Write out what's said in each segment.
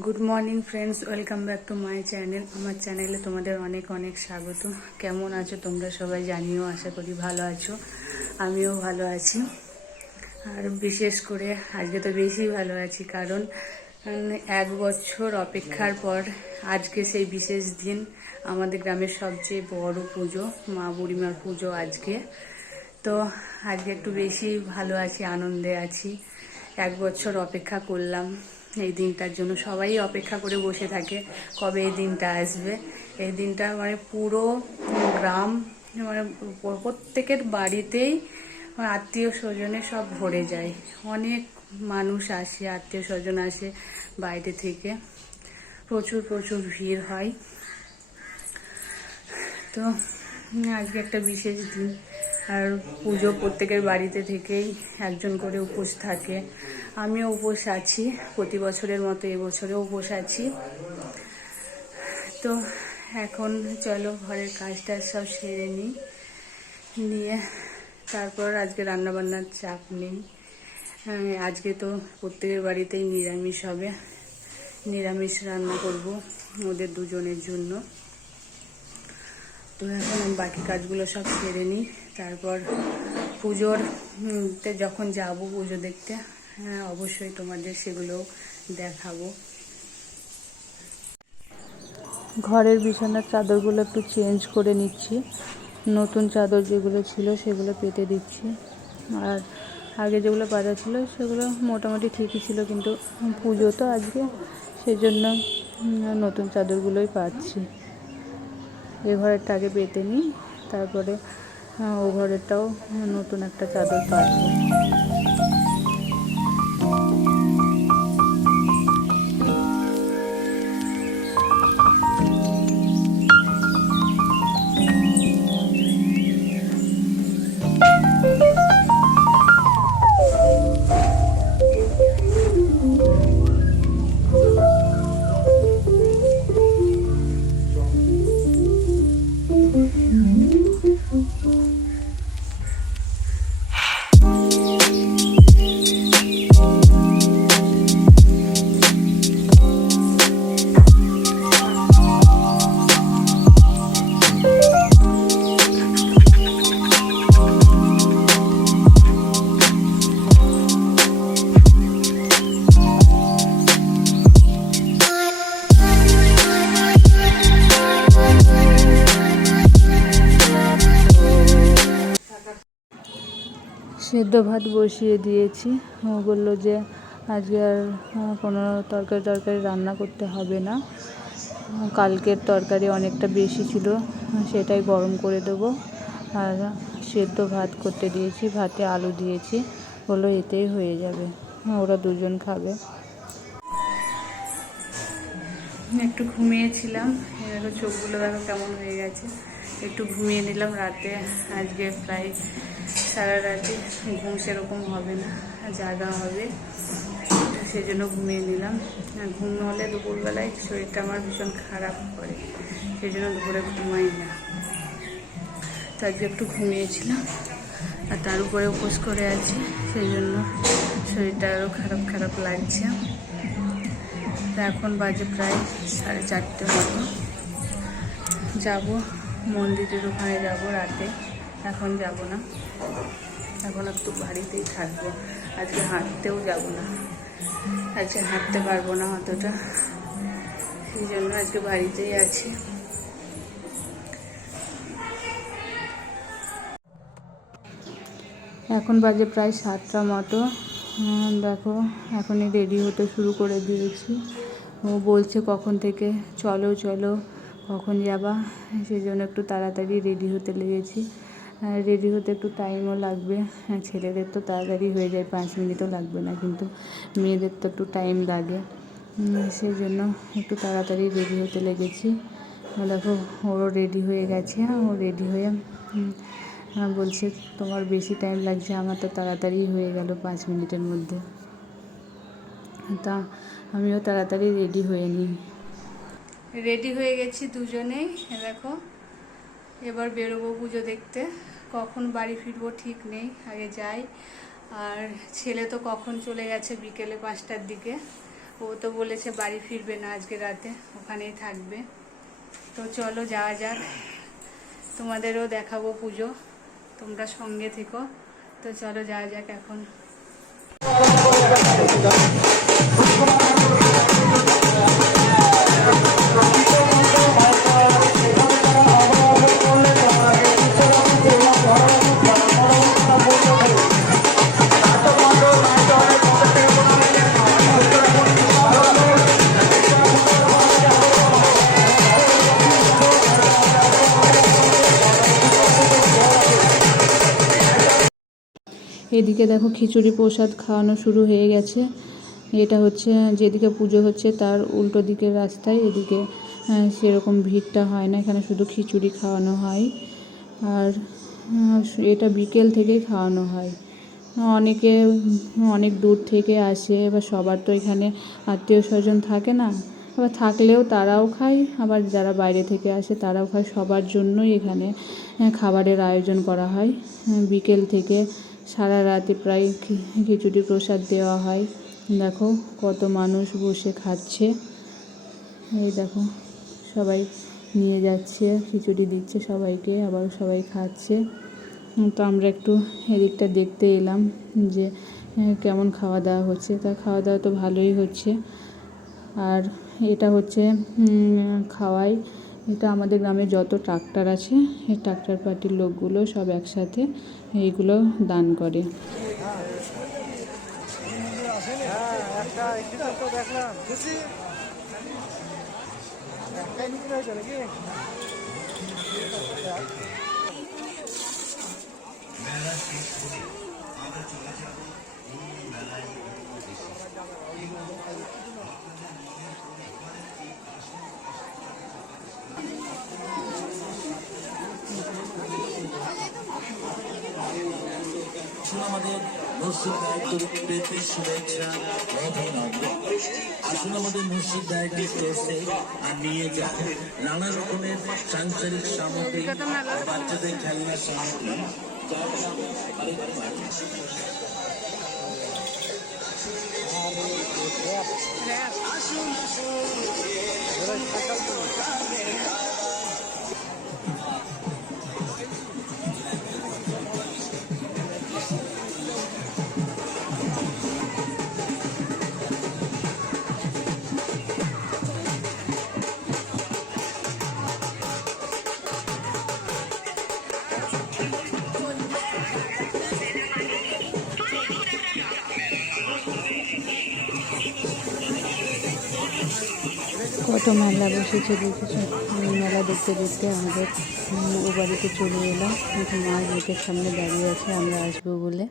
Good morning friends, welcome back to my channel. আমার চ্যানেলে তোমাদের অনেক অনেক স্বাগত। কেমন আছো তোমরা সবাই জানিও, আশা করি ভালো আছো। আমিও ভালো আছি, আর বিশেষ করে আজকে তো বেশি ভালো আছি, কারণ 1 বছর অপেক্ষার পর আজকে সেই বিশেষ দিন। আমাদের গ্রামের সবচেয়ে বড় পুজো, মা বুড়িমার পুজো আজকে। তো আজকে একটু বেশি ভালো আছি, আনন্দে আছি। 1 বছর অপেক্ষা করলাম এই দিনটার জন্য। সবাই অপেক্ষা করে বসে থাকে কবে এই দিনটা আসবে। এই দিনটা মানে পুরো গ্রাম, মানে প্রত্যেকের বাড়িতেই আত্মীয় স্বজনে সব ভরে যায়। অনেক মানুষ আসে, আত্মীয় স্বজন আসে বাইরে থেকে, প্রচুর প্রচুর ভিড় হয়। তো আজকে একটা বিশেষ দিন, আর পুজো প্রত্যেকের বাড়িতে থেকেই একজন করে উপোস থাকে। আমিও উপোস আছি, প্রতি বছরের মতো এবছরেও উপোস আছি। তো এখন চলো ঘরের কাজটা সব সেরে নিয়ে তারপর আজকে রান্নাবান্নার চাপ নেই। আজকে তো প্রত্যেকের বাড়িতেই নিরামিষ হবে, নিরামিষ রান্না করব ওদের দুজনের জন্য। তো এখন আমি বাকি কাজগুলো সব সেরে নিই, তারপর পুজোর যখন যাব পুজো দেখতে, অবশ্যই তোমাদের সেগুলো দেখাবো। ঘরের বিছানার চাদরগুলো একটু চেঞ্জ করে নিচ্ছি, নতুন চাদর যেগুলো ছিল সেগুলো পেতে দিচ্ছি। আর আগে যেগুলো পাতা ছিল সেগুলো মোটামুটি ঠিকই ছিল, কিন্তু পুজো তো আজকে, সেজন্য নতুন চাদরগুলোই পাচ্ছি। এ ঘরেরটা আগে পেতে নিই, তারপরে ও ঘরেরটাও নতুন একটা চাদর পাতবো। সেদ্ধ ভাত বসিয়ে দিয়েছি। ও বললো যে আজকে আর কোনো তরকারি রান্না করতে হবে না, কালকের তরকারি অনেকটা বেশি ছিল, সেটাই গরম করে দেবো। আর সেদ্ধ ভাত করতে দিয়েছি, ভাতে আলু দিয়েছি, বললো এতেই হয়ে যাবে, ওরা দুজন খাবে। একটু ঘুমিয়েছিলাম, এবার চোখগুলো দেখো কেমন হয়ে গেছে। একটু ঘুমিয়ে নিলাম রাতে, আজকে প্রায় সারা রাতে ঘুম সেরকম হবে না, জাগা হবে, সেজন্য ঘুমিয়ে নিলাম। ঘুম হলে দুপুরবেলায় শরীরটা আমার ভীষণ খারাপ করে, সেই জন্য দুপুরে ঘুমাই না। তো আজকে একটু ঘুমিয়েছিলাম, আর তার উপরে উপোস করে আছি, সেই জন্য শরীরটা আরও খারাপ লাগছে। তো এখন বাজে প্রায় 4:30 মতো, যাব মন্দিরের ওখানে যাব রাতে, এখন যাব না, এখন একটু বাড়িতেই থাকবো। আজকে হাঁটতেও যাব না, আজকে হাঁটতে পারবো না অতটা, সেই জন্য আজকে বাড়িতেই আছি। এখন বাজে প্রায় 7টা মতো। দেখো এখনই রেডি হতে শুরু করে দিয়েছি। ও বলছে কখন থেকে চলো কখন যাবা, সেই জন্য একটু তাড়াতাড়ি রেডি হতে লেগেছি। রেডি হতে একটু টাইমও লাগবে, ছেলেদের তো তাড়াতাড়ি হয়ে যায়, 5 মিনিটও লাগবে না, কিন্তু মেয়েদের তো একটু টাইম লাগে, সেই জন্য একটু তাড়াতাড়ি রেডি হতে লেগেছি। দেখো ওরও রেডি হয়ে গেছে, ও রেডি হয়ে বলছে তোমার বেশি টাইম লাগছে, আমার তো তাড়াতাড়ি হয়ে গেল 5 মিনিটের মধ্যে। তা আমিও তাড়াতাড়ি রেডি হয়ে নিই। রেডি হয়ে গেছি দুজনেই, দেখো এবার বেরোবো পুজো দেখতে। কখন বাড়ি ফিরবো ঠিক নেই, আগে যাই। আর ছেলে তো কখন চলে গেছে বিকেলে 5টার দিকে, ও তো বলেছে বাড়ি ফিরবে না আজকে রাতে, ওখানেই থাকবে। তো চলো যাওয়া যাক, তোমাদেরও দেখাবো পুজো, তোমরা সঙ্গে থেকো। তো চলো যাওয়া যাক এখন। এদিকে দেখো খিচুড়ি প্রসাদ খাওয়ানো শুরু হয়ে গেছে। এটা হচ্ছে যেদিকে পুজো হচ্ছে তার উল্টো দিকের রাস্তায়, এদিকে সেরকম ভিড়টা হয় না, এখানে শুধু খিচুড়ি খাওয়ানো হয়। আর এটা বিকেল থেকেই খাওয়ানো হয়। অনেকে অনেক দূর থেকে আসে, এবার সবার তো এখানে আত্মীয় স্বজন থাকে না, আবার থাকলেও তারাও খায়, আবার যারা বাইরে থেকে আসে তারাও খায়, সবার জন্যই এখানে খাবারের আয়োজন করা হয়। বিকেল থেকে সারা রাতে প্রায় খিচুড়ি প্রসাদ দেওয়া হয়। দেখো কত মানুষ বসে খাচ্ছে, এই দেখো সবাই নিয়ে যাচ্ছে, খিচুড়ি দিচ্ছে সবাইকে, আবার সবাই খাচ্ছে। তো আমরা একটু এদিকটা দেখতে এলাম যে কেমন খাওয়া দাওয়া হচ্ছে। তা খাওয়া দাওয়া তো ভালোই হচ্ছে। আর এটা হচ্ছে খাওয়াই, এটা আমাদের গ্রামে যত ট্রাক্টর আছে এই ট্রাক্টর পার্টির লোকগুলো সব একসাথে এইগুলো দান করে। আমাদের মসজিদ পেতে শুভেচ্ছা অভিনন্দন। আসুন আমাদের মসজিদ ডায়াগনিস্টে এসে আর নিয়ে যান নানা রকমের সাংসারিক সামগ্রী, বাচ্চাদের খেলনার সামগ্রী। কত মেলা বসেছে দেখেছো। মেলা দেখতে দেখতে আমাদের ও বাড়িতে চলে এলাম। এখন মা গেটের সামনে দাঁড়িয়ে আছে আমরা আসবো বলে।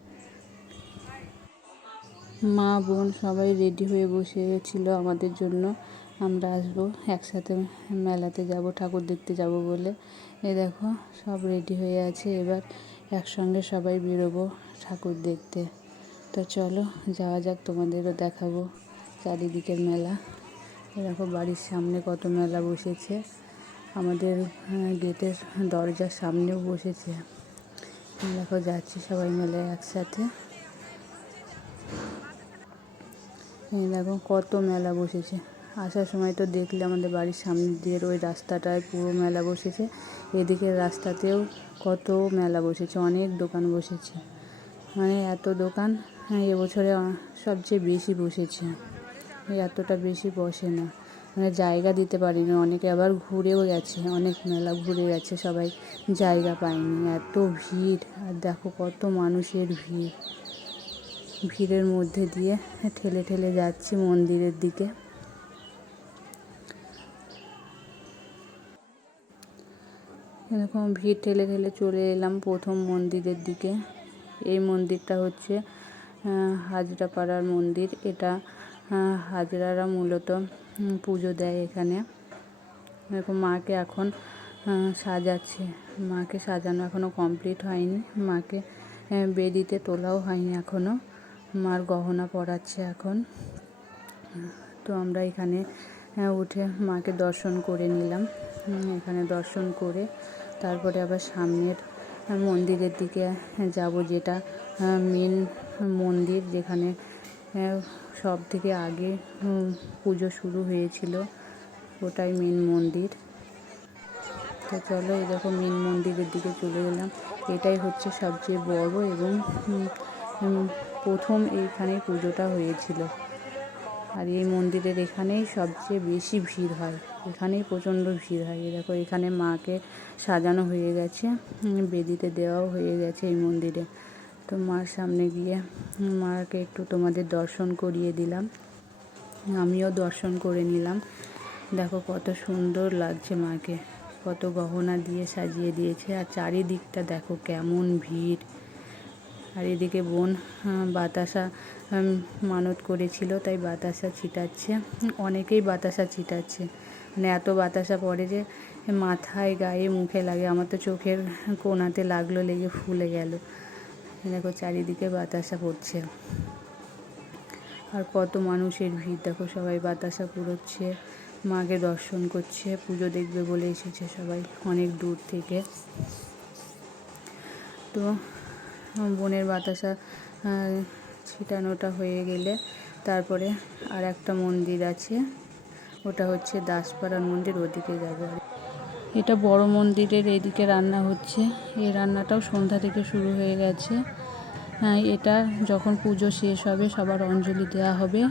মা বোন সবাই রেডি হয়ে বসেছিল আমাদের জন্য, আমরা আসবো একসাথে মেলাতে যাব, ঠাকুর দেখতে যাব বলে। এই দেখো সব রেডি হয়ে আছে, এবার একসঙ্গে সবাই বেরোবো ঠাকুর দেখতে। তো চলো যাওয়া যাক, তোমাদেরও দেখাবো চারিদিকের মেলা। দেখো বাড়ির সামনে কত মেলা বসেছে, আমাদের গেটের দরজার সামনেও বসেছে। দেখো যাচ্ছি সবাই মিলে একসাথে। এই দেখো কত মেলা বসেছে, আসার সময় তো দেখলে আমাদের বাড়ির সামনে দিয়ে ওই রাস্তাটায় পুরো মেলা বসেছে, এদিকের রাস্তাতেও কত মেলা বসেছে, অনেক দোকান বসেছে, মানে এত দোকান এবছরে সবচেয়ে বেশি বসেছে। এতটা বেশি বসে না, মানে জায়গা দিতে পারিনি, অনেকে আবার ঘুরেও গেছে, অনেক মেলা ঘুরে গেছে, সবাই জায়গা পায়নি, এত ভিড়। আর দেখো কত মানুষের ভিড়, ভিড়ের মধ্যে দিয়ে ঠেলে ঠেলে যাচ্ছি মন্দিরের দিকে। এরকম ভিড় ঠেলে ঠেলে চলে এলাম প্রথম মন্দিরের দিকে। এই মন্দিরটা হচ্ছে হাজরাপাড়ার মন্দির। এটা হাজরারা মূলত পুজো দেয় এখানে। এরকম মাকে এখন সাজাচ্ছে, মাকে সাজানো এখনও কমপ্লিট হয়নি, মাকে বেদিতে তোলাও হয়নি এখনও, মার গহনা পরাচ্ছে এখন। তো আমরা এখানে উঠে মাকে দর্শন করে নিলাম। এখানে দর্শন করে তারপরে আবার সামনের মন্দিরের দিকে যাব, যেটা মেন মন্দির, যেখানে সব থেকে আগে পুজো শুরু হয়েছিল, ওটাই মেন মন্দির। তো চলো, এই দেখো মেন মন্দিরের দিকে চলে গেলাম। এটাই হচ্ছে সবচেয়ে বড় এবং প্রথম এইখানে পুজোটা হয়েছিল। আর এই মন্দিরের এখানেই সবচেয়ে বেশি ভিড় হয়, এখানেই প্রচণ্ড ভিড় হয়। এই দেখো এখানে মাকে সাজানো হয়ে গেছে, বেদিতে দেওয়াও হয়ে গেছে এই মন্দিরে। তো মার সামনে গিয়ে মাকে একটু তোমাদের দর্শন করিয়ে দিলাম, আমিও দর্শন করে নিলাম। দেখো কত সুন্দর লাগছে মাকে, কত গহনা দিয়ে সাজিয়ে দিয়েছে। আর চারিদিকটা দেখো কেমন ভিড়। আর এদিকে বোন বাতাসা মানত করেছিল, তাই বাতাসা ছিটাচ্ছে। অনেকেই বাতাসা ছিটাচ্ছে, মানে এত বাতাসা পড়ে যে মাথায়, গায়ে, মুখে লাগে। আমার তো চোখের কোণাতে লাগলো, লেগে ফুলে গেল। দেখো চারিদিকে বাতাসা পড়ছে। আর কত মানুষের ভিড় দেখো, সবাই বাতাসা কুড়োচ্ছে, মাকে দর্শন করছে, পুজো দেখবে বলে এসেছে সবাই অনেক দূর থেকে। তো বোনের বাতাসা ছিটানোটা হয়ে গেলে তারপরে আর একটা মন্দির আছে, ওটা হচ্ছে দাসপাড়ার মন্দির, ওদিকে যাবো। এটা বড় মন্দিরের এদিকে রান্না হচ্ছে, এই রান্নাটাও সন্ধ্যা থেকে শুরু হয়ে গেছে। এটা যখন পুজো শেষ হবে সবার অঞ্জলি দেওয়া হবে।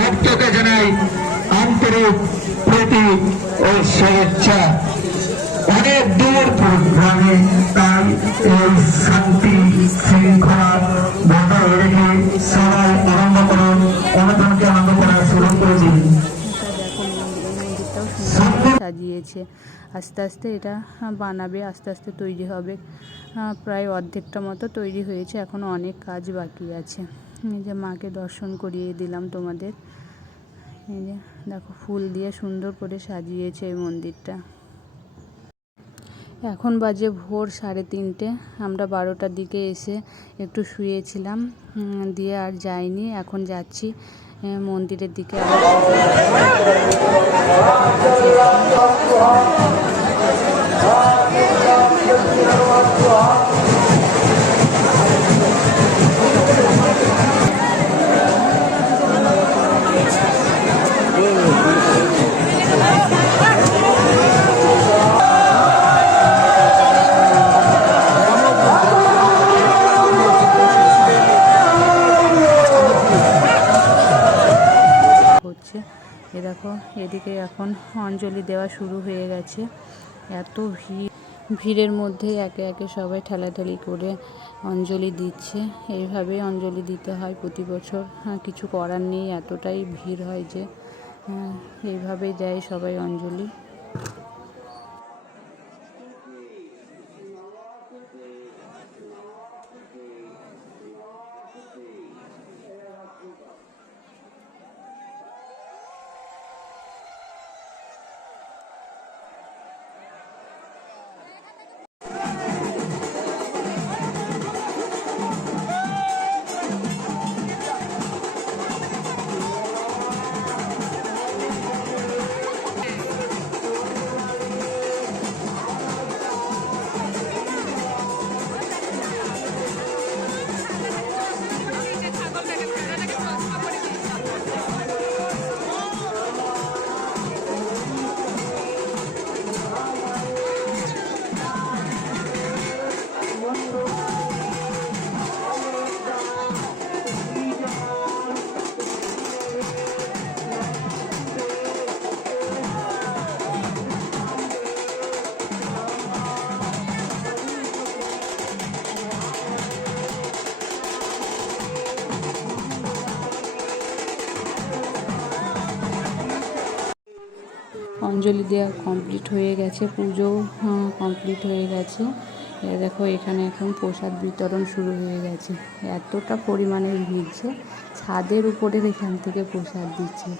ভক্তকে জানাই আন্তরিক প্রীতি ও শুভেচ্ছা। অনেক দূর গ্রামে, তাই এই শান্তি শৃঙ্খলা বজায় রেখে সবাই আনন্দ করুন, অনুষ্ঠানকে আনন্দ করা শুরু করে দিন। সাজিয়েছে, আস্তে আস্তে এটা বানাবে, আস্তে আস্তে তৈরি হবে। প্রায় অর্ধেকটা মতো তৈরি হয়েছে, এখনও অনেক কাজ বাকি আছে। এই যে মাকে দর্শন করিয়ে দিলাম তোমাদের। এই যে দেখো ফুল দিয়ে সুন্দর করে সাজিয়েছে এই মন্দিরটা। এখন বাজে ভোর 3:30। আমরা 12টার দিকে এসে একটু শুয়েছিলাম, দিয়ে আর যাইনি। এখন যাচ্ছি মন্দিরের দিকে। এ দেখো এদিকে এখন অঞ্জলি দেওয়া শুরু হয়ে গেছে। এত ভিড়ের মধ্যে একে একে সবাই ঠেলাঠেলি করে অঞ্জলি দিচ্ছে। এইভাবেই অঞ্জলি দিতে হয় প্রতি বছর, কিছু করার নেই, এতটাই ভিড় হয় যে এইভাবেই দেয় সবাই অঞ্জলি। অঞ্জলি দেওয়া কমপ্লিট হয়ে গেছে, পুজোও কমপ্লিট হয়ে গেছে। দেখো এখানে এখন প্রসাদ বিতরণ শুরু হয়ে গেছে। এতটা পরিমাণে ভিড়ছে, ছাদের উপরের এখান থেকে প্রসাদ দিচ্ছে।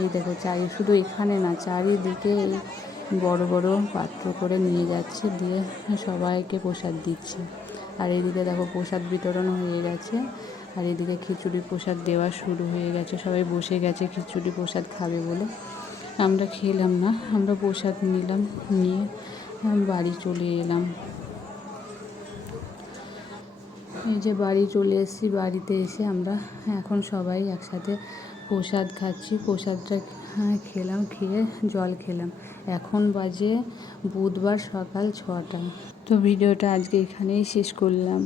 এই দেখো শুধু এখানে না, চারিদিকে এই বড় বড় পাত্র করে নিয়ে যাচ্ছে, দিয়ে সবাইকে প্রসাদ দিচ্ছে। আর এদিকে দেখো প্রসাদ বিতরণ হয়ে গেছে, আর এদিকে খিচুড়ি প্রসাদ দেওয়া শুরু হয়ে গেছে। সবাই বসে গেছে খিচুড়ি প্রসাদ খাবে বলে। আমরা খেলাম না, আমরা প্রসাদ নিলাম, নিয়ে বাড়ি চলে এলাম। এই যে বাড়ি চলে এসেছি, বাড়িতে এসে আমরা এখন সবাই একসাথে প্রসাদ খাচ্ছি। প্রসাদটা খেলাম, খেয়ে জল খেলাম। এখন বাজে বুধবার সকাল 6টা। তো ভিডিওটা আজকে এখানেই শেষ করলাম।